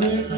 Amen.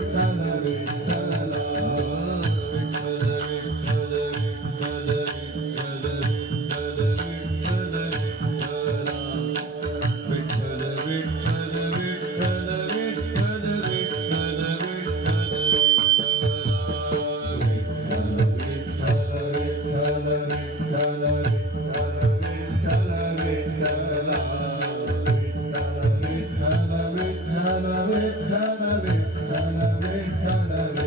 Dalabe, dalabe, dalabe, dalabe.